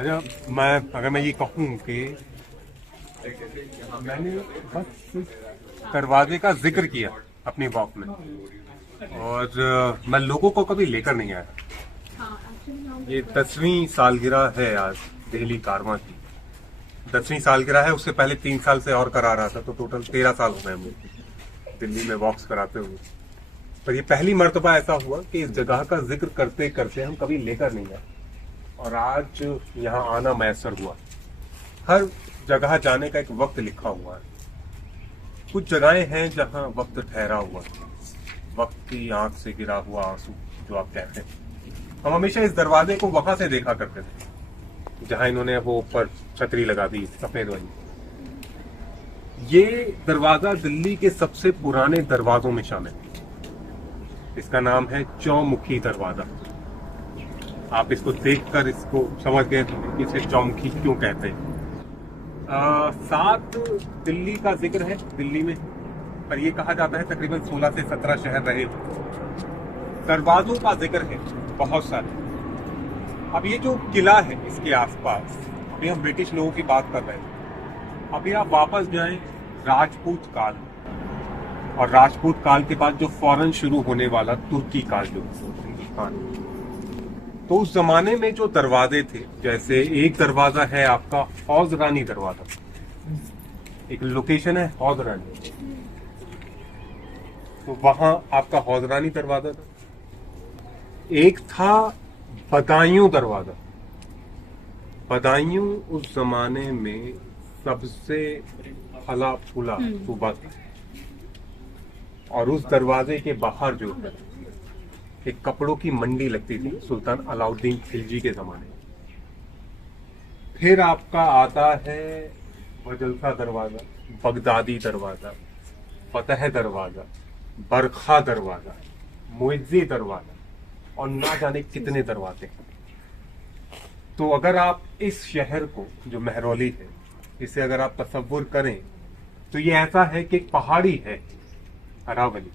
अच्छा, अगर मैं ये कहूँ कि मैंने बस दरवाजे का जिक्र किया अपनी वॉक में, और मैं लोगों को कभी लेकर नहीं आया। ये 10वीं सालगिरह है आज दिल्ली कारवां की। 10वीं सालगिरह है। उससे पहले 3 साल से और करा रहा था, तो टोटल 13 साल हो गए मुझे दिल्ली में वॉक्स कराते हुए। पर ये पहली मर्तबा ऐसा हुआ कि इस जगह का जिक्र करते करते हम कभी लेकर नहीं आए, और आज यहाँ आना मैसर हुआ। हर जगह जाने का एक वक्त लिखा हुआ है। कुछ जगहें हैं जहाँ वक्त ठहरा हुआ, वक्त की आंख से गिरा हुआ आंसू जो आप कहते हैं। हम हमेशा इस दरवाजे को वहां से देखा करते थे जहां इन्होंने वो ऊपर छतरी लगा दी सफेद वाली। ये दरवाजा दिल्ली के सबसे पुराने दरवाजों में शामिल है। इसका नाम है चौमुखी दरवाजा। आप इसको देखकर इसको समझ गए कि इसे चौमुखी क्यों कहते हैं। 7 दिल्ली का जिक्र है दिल्ली में, पर यह कहा जाता है तकरीबन 16 से 17 शहर रहे। दरवाजों का जिक्र है बहुत सारे। अब ये जो किला है इसके आसपास, अभी हम ब्रिटिश लोगों की बात कर रहे हैं। अभी आप वापस जाएं राजपूत काल, और राजपूत काल के बाद जो फौरन शुरू होने वाला तुर्की काल जो हिंदुस्तान, तो उस जमाने में जो दरवाजे थे, जैसे एक दरवाजा है आपका हौज रानी दरवाजा, एक लोकेशन है हौज रानी, तो वहां आपका हौज रानी दरवाजा था। एक था बदायूं दरवाजा। बदायूं उस जमाने में सबसे फला फूला सूबा था, और उस दरवाजे के बाहर जो है एक कपड़ों की मंडी लगती थी सुल्तान अलाउद्दीन खिलजी के जमाने में। फिर आपका आता है वजलसा दरवाजा, बगदादी दरवाजा, फतेह दरवाजा, बरखा दरवाजा, मुइज्जी दरवाजा, और ना जाने कितने दरवाजे। तो अगर आप इस शहर को जो महरौली है, इसे अगर आप तसव्वुर करें तो ये ऐसा है कि एक पहाड़ी है अरावली,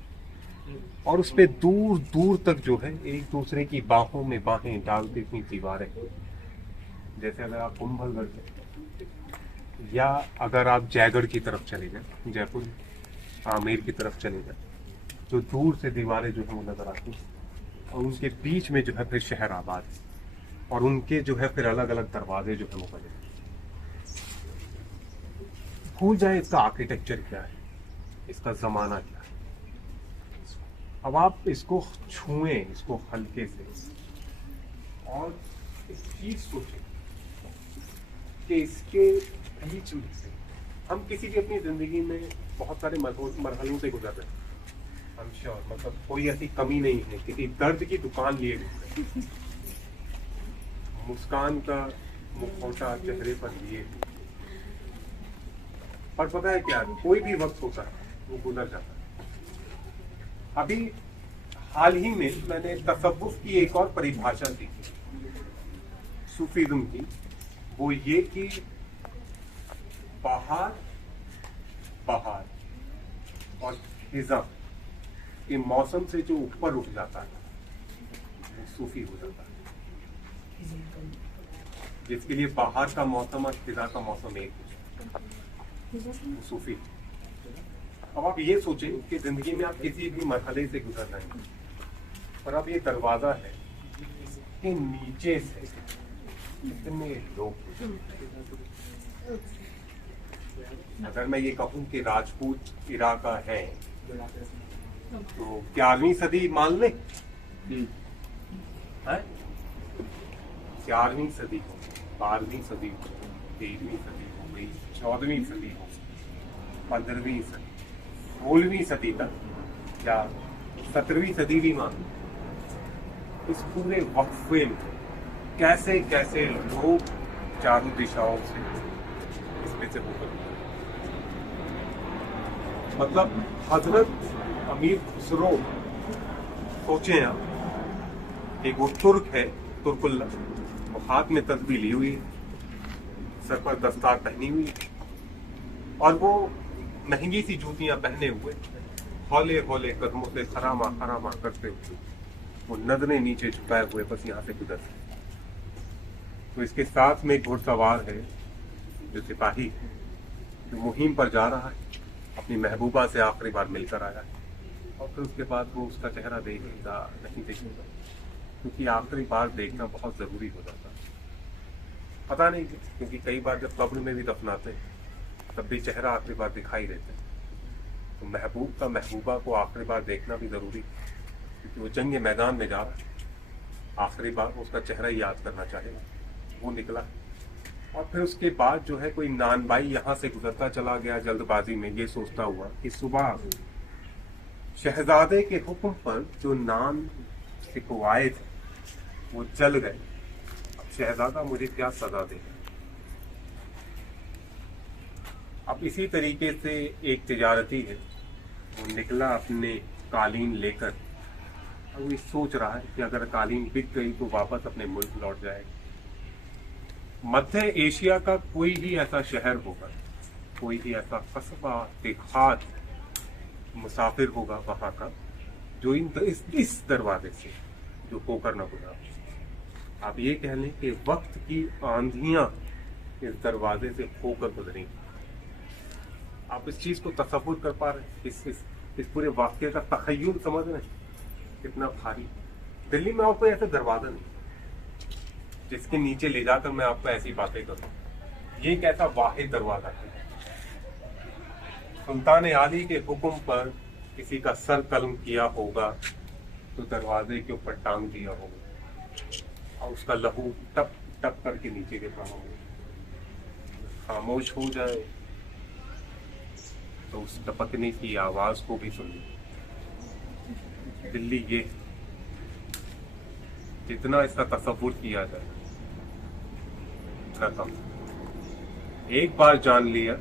और उस पे दूर दूर तक जो है एक दूसरे की बाहों में बाहें डालती हुई दीवारें। जैसे अगर आप कुंभलगढ़ से, या अगर आप जयगढ़ की तरफ चले जाए, जयपुर आमेर की तरफ चले जाए, तो दूर से दीवारें जो है वो नजर आती हैं, और उनके बीच में जो है फिर शहर आबाद है, और उनके जो है फिर अलग अलग दरवाजे जो है वो बने। भूल जाए इसका आर्किटेक्चर क्या है, इसका जमाना क्या है। अब आप इसको छुएं, इसको हल्के से, और इस चीज सोचें कि इसके बीच में से हम किसी भी अपनी जिंदगी में बहुत सारे मरहलों से गुजर रहे हैं। I'm sure, मतलब कोई ऐसी कमी नहीं है किसी दर्द की दुकान लिए हुए, मुस्कान का मुखौटा चेहरे पर लिए। पर पता है क्या, कोई भी वक्त होता है वो गुजर जाता है। अभी हाल ही में मैंने तसव्वुफ की एक और परिभाषा सीखी सूफीज्म की, वो ये कि बहार बहार और खिजा के मौसम से जो ऊपर उठ जाता है वो सूफी हो जाता है। जिसके लिए बाहर का मौसम और खिजा का मौसम एक है, सूफी। अब आप ये सोचें कि जिंदगी में आप किसी भी मरहले से गुजर रहे हैं, और अब ये दरवाजा है, इसके नीचे से कितने लोग। अगर मैं ये कहूं कि राजपूत इलाका है, तो 11वीं सदी मान लें, 11वीं सदी हो, 12वीं सदी हो, 13वीं सदी हो गई, 14वीं सदी हो, 15वीं सदी, 16वीं सदी तक, या 17वीं सदी भी मान लो। इस पूरे वक्फे में कैसे कैसे लोग चारों दिशाओं से इसमें से होकर, मतलब हजरत अमीर खुसरो, सोचे आप, एक वो तुर्क है, तुर्कुल्ला, वो हाथ में तस्बीह ली हुई है, सर पर दस्तार पहनी हुई है, और वो महंगी सी जूतियां पहने हुए हौले हौले कदमों से खरामा खरामा करते हुए वो नजरें नीचे झुकाए हुए बस यहाँ से गुजरते। तो इसके साथ में एक घुड़सवार है जो सिपाही जो मुहिम पर जा रहा है, अपनी महबूबा से आखिरी बार मिलकर आया है और फिर उसके बाद वो उसका चेहरा देखेगा नहीं देखेगा, क्योंकि आखिरी बार देखना बहुत जरूरी हो जाता है। पता नहीं क्योंकि कई बार जब कब्र में भी दफनाते हैं तब भी चेहरा आखिरी बार दिखाई देता है। तो महबूब का महबूबा को आखिरी बार देखना भी जरूरी है, क्योंकि वो जंग मैदान में जा रहा है, आखिरी बार उसका चेहरा ही याद करना चाहेगा। वो निकला और फिर उसके बाद जो है कोई नानबाई यहाँ से गुजरता चला गया जल्दबाजी में, ये सोचता हुआ कि सुबह शहजादे के हुक्म पर जो नान सिकवाए थे वो जल गए, अब शहजादा मुझे क्या सजा देगा। अब इसी तरीके से एक तिजारती है, वो निकला अपने कालीन लेकर, और वो सोच रहा है कि अगर कालीन बिक गई तो वापस अपने मुल्क लौट जाएगा। मध्य एशिया का कोई ही ऐसा शहर होगा, कोई ही ऐसा कस्बा देहात मुसाफिर होगा वहां का जो इस दरवाजे से जो होकर न गुजरा। आप ये कह लें कि वक्त की आंधियां इस दरवाजे से होकर गुजरी। आप इस चीज को तसव्वुर कर पा रहे हैं, इस पूरे वाक्य का तखय्युल समझ रहे हैं कितना भारी। दिल्ली में आपको ऐसा दरवाजा नहीं जिसके नीचे ले जाकर मैं आपको ऐसी बातें करूं। ये एक ऐसा वाहिद दरवाजा है। सुल्तान आली के हुक्म पर किसी का सर कलम किया होगा तो दरवाजे के ऊपर टांग दिया होगा और उसका लहू टप टप करके नीचे गिर रहा होगा। खामोश हो जाए तो उस टपकने की आवाज को भी सुन ली। दिल्ली ये जितना इसका तसव्वुर किया जाए कम। एक बार जान लिया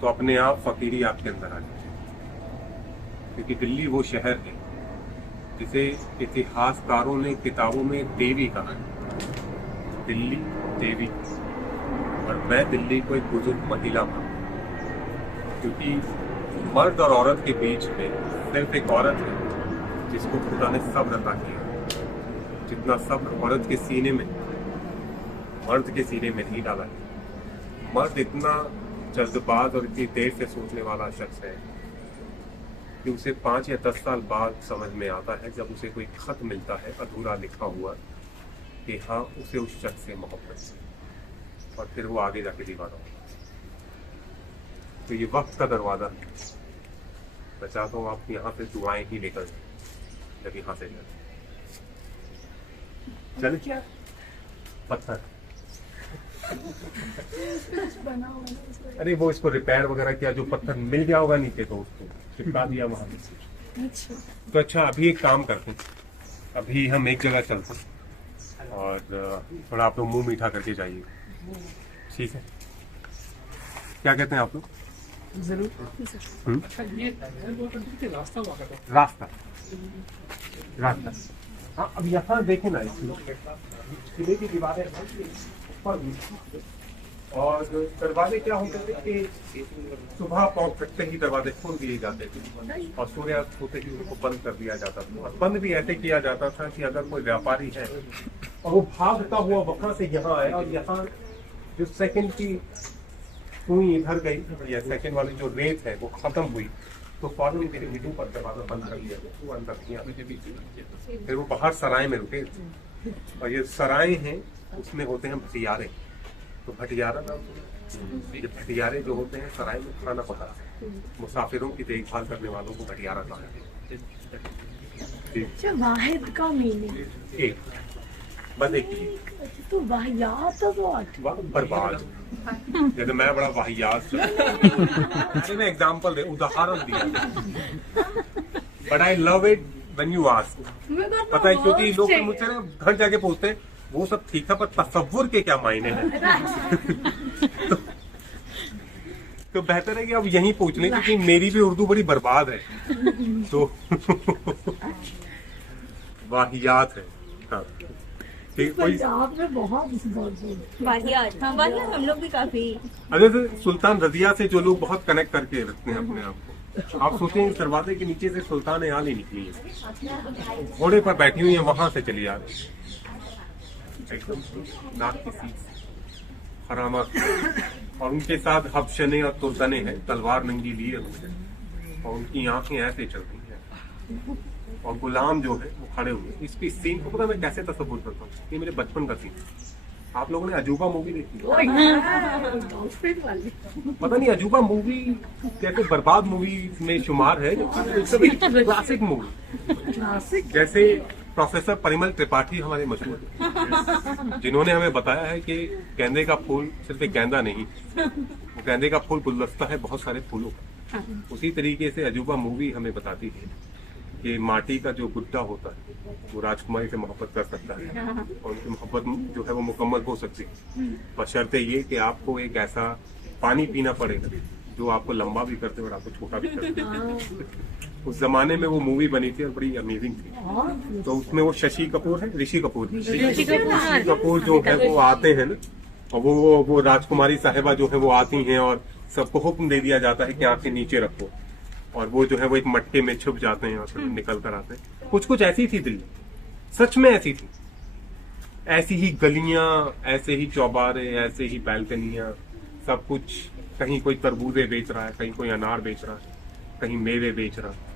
तो अपने आप फकीरी आपके अंदर आ जाए, क्योंकि दिल्ली वो शहर है जिसे इतिहासकारों ने किताबों में देवी कहा है। दिल्ली देवी, और मैं दिल्ली को एक बुजुर्ग महिला मानता, क्योंकि मर्द और औरत के बीच में सिर्फ एक औरत है जिसको खुदा ने सब्र अता किया। जितना सब्र औरत के सीने में मर्द के सीने में नहीं डाला है। मर्द इतना जल्दबाज और इतनी देर से सोचने वाला शख्स है कि उसे 5 या 10 साल बाद समझ में आता है जब उसे कोई खत मिलता है अधूरा लिखा हुआ कि हाँ उसे उस शख्स से मोहब्बत है, और फिर वो आगे जाके दीवाना होगा। तो ये वक्त का दरवाजा है। मैं चाहता हूँ आप यहाँ से दुआएं ही लेकर जब यहाँ से जाए। चल क्या पत्थर अरे वो इसको रिपेयर वगैरह किया, जो पत्थर मिल गया होगा नीचे तो उसको चिपका दिया वहां पे। तो अच्छा अभी एक काम करते हैं, अभी हम एक जगह चलते हैं और थोड़ा आप लोग मुंह मीठा करके जाइए, ठीक है? क्या कहते हैं आप लोग? जरूर। रास्ता रास्ता हाँ, अब यहाँ देखे ना किले की दीवारें और दरवाजे क्या होते थे कि सुबह पहुंच सकते ही दरवाजे खोल दिए जाते थे और सूर्यास्त होते ही उनको बंद कर दिया जाता था। और बंद भी ऐसे किया जाता था कि अगर कोई व्यापारी है और वो भागता हुआ वहां से यहाँ आया और यहाँ जो सेकंड की सुई इधर गई या सेकंड वाली जो रेत है वो खत्म हुई तो फौरन मेरे विडू पर दरवाजा बंद कर दिया, वो अंदर नहीं आते। फिर वो बाहर सराय में रुके और ये सराय हैं उसमें होते हैं भटियारे। तो भटियारा नाम ये भटियारे जो होते हैं सराय में खाना पकाते, मुसाफिरों की देखभाल करने वालों को भटियारा कहते हैं। वाहिद का मीनिंग एक बस एक तो वाहियात बर्बाद। जैसे मैं बड़ा वाहियात मैं एग्जाम्पल दे उदाहरण दिया, but I love it when you ask. पता है क्योंकि लोग मुझसे ना घर जाके पूछते हैं वो सब ठीक था पर तसव्वुर के क्या मायने हैं। तो बेहतर है कि अब यहीं पूछ लें क्योंकि मेरी भी उर्दू बड़ी बर्बाद है। तो वाहियात है हाँ। पंजाब में बहुत वाहियात हम लोग भी काफी। अरे सुल्तान रजिया से जो लोग बहुत कनेक्ट करके रखते हैं अपने आप को, आप सोचते हैं इस दरवाजे के नीचे से सुल्तान आली निकली है, घोड़े पर बैठी हुई है, वहां से चली आ रही। एकदम नाक की सीख हरामत, और उनके साथ हबशने और तुर्तने हैं, तलवार नंगी लिए हुए हैं, और उनकी आंखें ऐसे चल रही हैं, और गुलाम जो है वो खड़े हुए। इसकी सीन को पता मैं कैसे तस्वुर करता हूँ, ये मेरे बचपन का सीन है। आप लोगों ने अजूबा मूवी देखी है? डॉल्फिन वाली पता नहीं अजूबा मूवी कैसे बर्बाद मूवी में शुमार है, क्लासिक मूवी। क्लासिक। जैसे प्रोफेसर परिमल त्रिपाठी हमारे मशहूर हैं, जिन्होंने हमें बताया है कि गेंदे का फूल सिर्फ एक गेंदा नहीं, वो गेंदे का फूल गुलदस्ता है बहुत सारे फूलों का। उसी तरीके से अजूबा मूवी हमें बताती है कि माटी का जो गुड्डा होता है वो राजकुमारी से मोहब्बत कर सकता है, और उनकी मोहब्बत जो है वो मुकम्मल हो सकती है, बशर्ते ये कि आपको एक ऐसा पानी पीना पड़ेगा जो आपको लंबा भी करते और आपको छोटा भी करते। उस जमाने में वो मूवी बनी थी और बड़ी अमेजिंग थी। तो उसमें वो शशि कपूर है, ऋषि कपूर जो है वो आते हैं ना, और वो राजकुमारी साहिबा जो है वो आती हैं और सबको हुक्म दे दिया जाता है कि आंखें नीचे रखो, और वो जो है वो एक मटके में छुप जाते हैं और फिर निकल कर आते हैं। कुछ ऐसी थी दिल्ली, सच में ऐसी थी, ऐसी ही गलियां, ऐसे ही चौबारे, ऐसे ही बैल्कनियां, सब कुछ। कहीं कोई तरबूजे बेच रहा है, कहीं कोई अनार बेच रहा है, कहीं मेवे बेच रहा है,